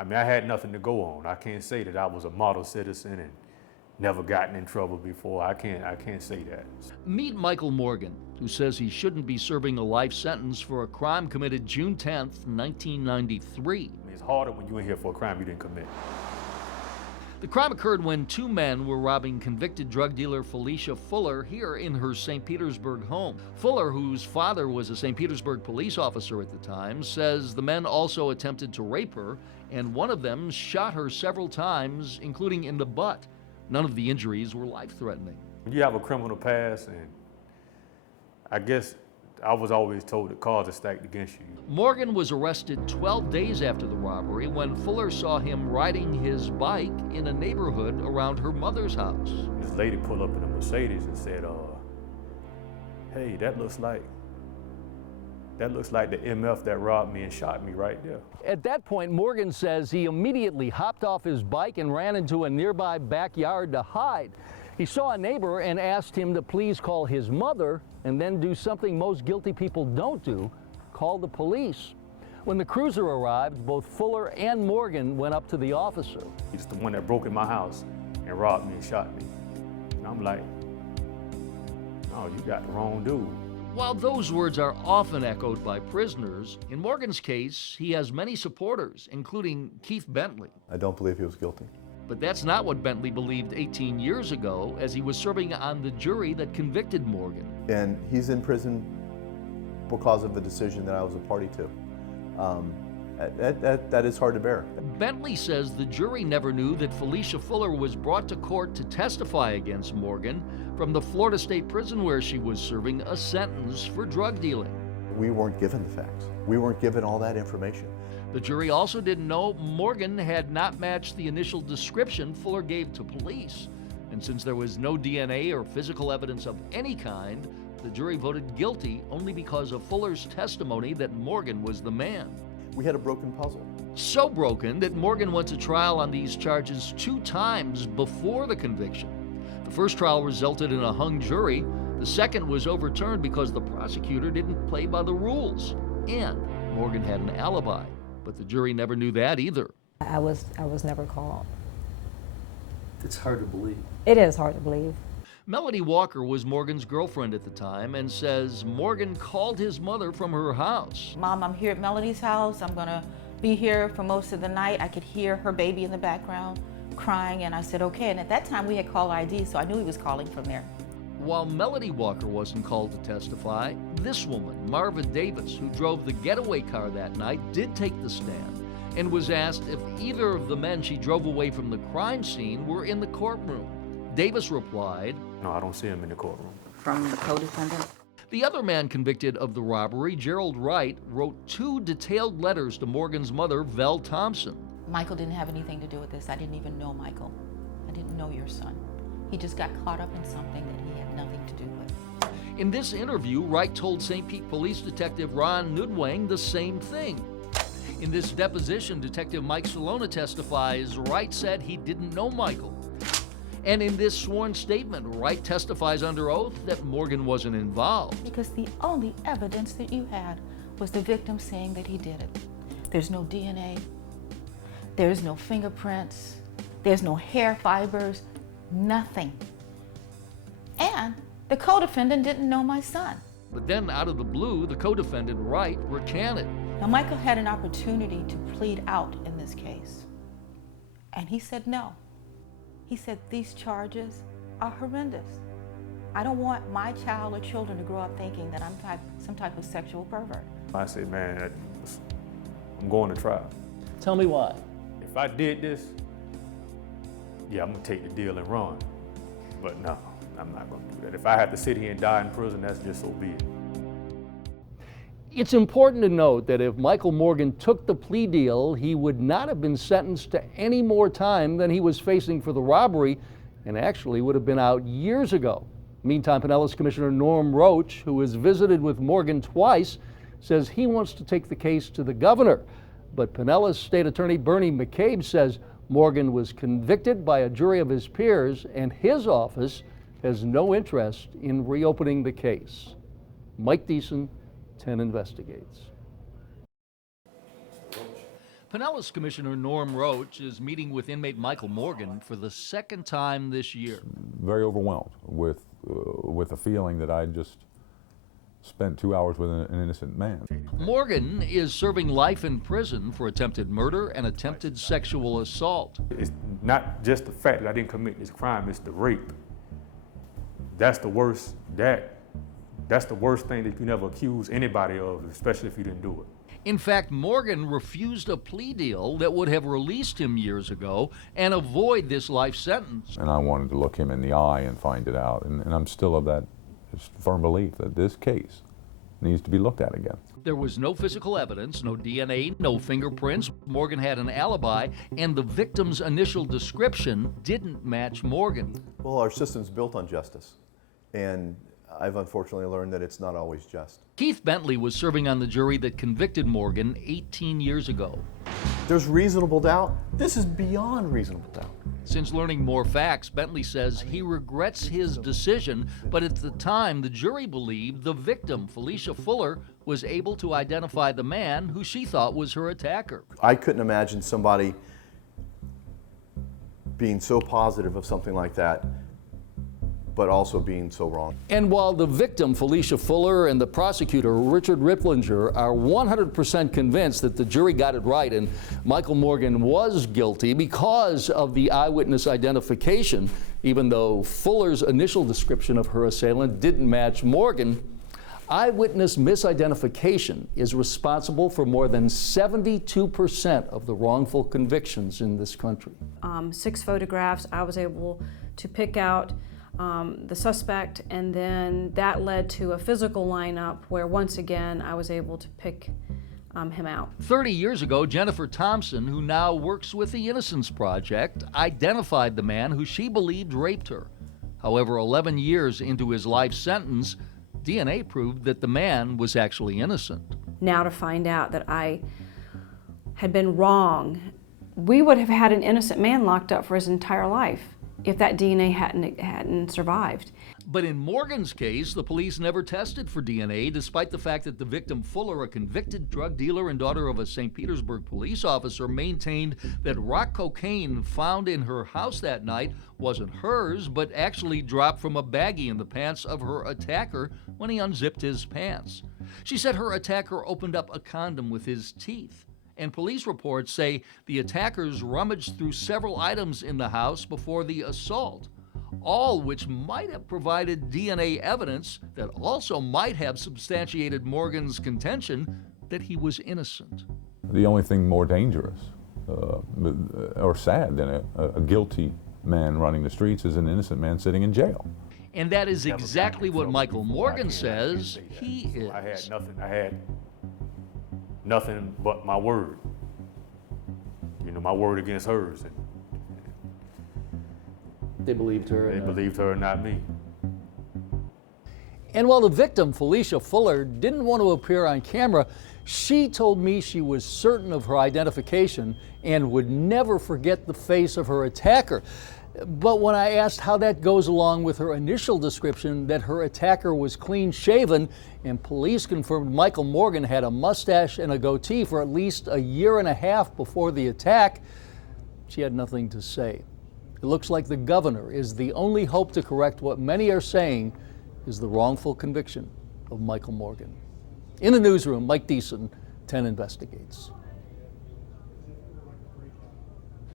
I mean, I had nothing to go on. I can't say that I was a model citizen and never gotten in trouble before. I can't say that. Meet Michael Morgan, who says he shouldn't be serving a life sentence for a crime committed June 10th, 1993. I mean, it's harder when you're in here for a crime you didn't commit. The crime occurred when two men were robbing convicted drug dealer Felicia Fuller here in her St. Petersburg home. Fuller, whose father was a St. Petersburg police officer at the time, says the men also attempted to rape her, and one of them shot her several times, including in the butt. None of the injuries were life-threatening. You have a criminal past, and I guess I was always told the cards are stacked against you. Morgan was arrested 12 days after the robbery when Fuller saw him riding his bike in a neighborhood around her mother's house. This lady pulled up in a Mercedes and said, hey, that looks like the MF that robbed me and shot me right there. At that point, Morgan says he immediately hopped off his bike and ran into a nearby backyard to hide. He saw a neighbor and asked him to please call his mother and then do something most guilty people don't do, call the police. When the cruiser arrived, both Fuller and Morgan went up to the officer. He's the one that broke in my house and robbed me and shot me. And I'm like, no, you got the wrong dude. While those words are often echoed by prisoners, in Morgan's case, he has many supporters, including Keith Bentley. I don't believe he was guilty. But that's not what Bentley believed 18 years ago as he was serving on the jury that convicted Morgan. And he's in prison because of a decision that I was a party to. That is hard to bear. Bentley says the jury never knew that Felicia Fuller was brought to court to testify against Morgan from the Florida State Prison where she was serving a sentence for drug dealing. We weren't given the facts. We weren't given all that information. The jury also didn't know Morgan had not matched the initial description Fuller gave to police. And since there was no DNA or physical evidence of any kind, the jury voted guilty only because of Fuller's testimony that Morgan was the man. We had a broken puzzle. So broken that Morgan went to trial on these charges 2 times before the conviction. The first trial resulted in a hung jury. The second was overturned because the prosecutor didn't play by the rules. And Morgan had an alibi. But the jury never knew that either. I was never called. It's hard to believe. It is hard to believe. Melody Walker was Morgan's girlfriend at the time and says Morgan called his mother from her house. Mom, I'm here at Melody's house. I'm gonna be here for most of the night. I could hear her baby in the background crying, and I said, okay. And at that time we had call ID, so I knew he was calling from there. While Melody Walker wasn't called to testify, this woman, Marva Davis, who drove the getaway car that night, did take the stand and was asked if either of the men she drove away from the crime scene were in the courtroom. Davis replied, No, I don't see him in the courtroom. From the co-defendant? The other man convicted of the robbery, Gerald Wright, wrote 2 detailed letters to Morgan's mother, Vel Thompson. Michael didn't have anything to do with this. I didn't even know Michael. I didn't know your son. He just got caught up in something that he had nothing to do with. In this interview, Wright told St. Pete Police Detective Ron Nudwang the same thing. In this deposition, Detective Mike Salona testifies Wright said he didn't know Michael. And in this sworn statement, Wright testifies under oath that Morgan wasn't involved. Because the only evidence that you had was the victim saying that he did it. There's no DNA, there's no fingerprints, there's no hair fibers, nothing. And the co-defendant didn't know my son. But then, out of the blue, the co-defendant, Wright, recanted. Now, Michael had an opportunity to plead out in this case, and he said no. He said, these charges are horrendous. I don't want my child or children to grow up thinking that I'm some type of sexual pervert. I said, man, I'm going to trial. Tell me why. If I did this, yeah, I'm gonna take the deal and run. But no, I'm not gonna do that. If I have to sit here and die in prison, that's just so be it. It's important to note that if Michael Morgan took the plea deal, he would not have been sentenced to any more time than he was facing for the robbery, and actually would have been out years ago. Meantime, Pinellas Commissioner Norm Roach, who has visited with Morgan twice, says he wants to take the case to the governor. But Pinellas State Attorney Bernie McCabe says Morgan was convicted by a jury of his peers, and his office has no interest in reopening the case. Mike Deason, 10 Investigates. Pinellas Commissioner Norm Roach is meeting with inmate Michael Morgan for the second time this year. Very overwhelmed with a feeling that I just spent 2 hours with an innocent man. Morgan is serving life in prison for attempted murder and attempted sexual assault. It's not just the fact that I didn't commit this crime, it's the rape. That's the worst, that's the worst thing that you can ever accuse anybody of, especially if you didn't do it. In fact, Morgan refused a plea deal that would have released him years ago and avoid this life sentence. And I wanted to look him in the eye and find it out. And I'm still of that firm belief that this case needs to be looked at again. There was no physical evidence, no DNA, no fingerprints. Morgan had an alibi, and the victim's initial description didn't match Morgan. Well, our system's built on justice, and I've unfortunately learned that it's not always just. Keith Bentley was serving on the jury that convicted Morgan 18 years ago. There's reasonable doubt. This is beyond reasonable doubt. Since learning more facts, Bentley says he regrets his decision, but at the time, the jury believed the victim, Felicia Fuller, was able to identify the man who she thought was her attacker. I couldn't imagine somebody being so positive of something like that, but also being so wrong. And while the victim, Felicia Fuller, and the prosecutor, Richard Ripplinger, are 100% convinced that the jury got it right and Michael Morgan was guilty because of the eyewitness identification, even though Fuller's initial description of her assailant didn't match Morgan, eyewitness misidentification is responsible for more than 72% of the wrongful convictions in this country. 6 photographs, I was able to pick out the suspect, and then that led to a physical lineup where once again I was able to pick him out. 30 years ago, Jennifer Thompson, who now works with the Innocence Project, identified the man who she believed raped her. However, 11 years into his life sentence, DNA proved that the man was actually innocent. Now to find out that I had been wrong, we would have had an innocent man locked up for his entire life if that DNA hadn't survived. But in Morgan's case, the police never tested for DNA, despite the fact that the victim, Fuller, a convicted drug dealer and daughter of a St. Petersburg police officer, maintained that rock cocaine found in her house that night wasn't hers, but actually dropped from a baggie in the pants of her attacker when he unzipped his pants. She said her attacker opened up a condom with his teeth. And police reports say the attackers rummaged through several items in the house before the assault, all which might have provided DNA evidence that also might have substantiated Morgan's contention that he was innocent. The only thing more dangerous or sad than a guilty man running the streets is an innocent man sitting in jail. And that is exactly what Michael Morgan says he is. I had nothing but my word. You know, my word against hers. And They believed her. they believed her, not me. And while the victim, Felicia Fuller, didn't want to appear on camera, she told me she was certain of her identification and would never forget the face of her attacker. But when I asked how that goes along with her initial description that her attacker was clean-shaven, and police confirmed Michael Morgan had a mustache and a goatee for at least a year and a half before the attack, she had nothing to say. It looks like the governor is the only hope to correct what many are saying is the wrongful conviction of Michael Morgan. In the newsroom, Mike Deason, 10 Investigates.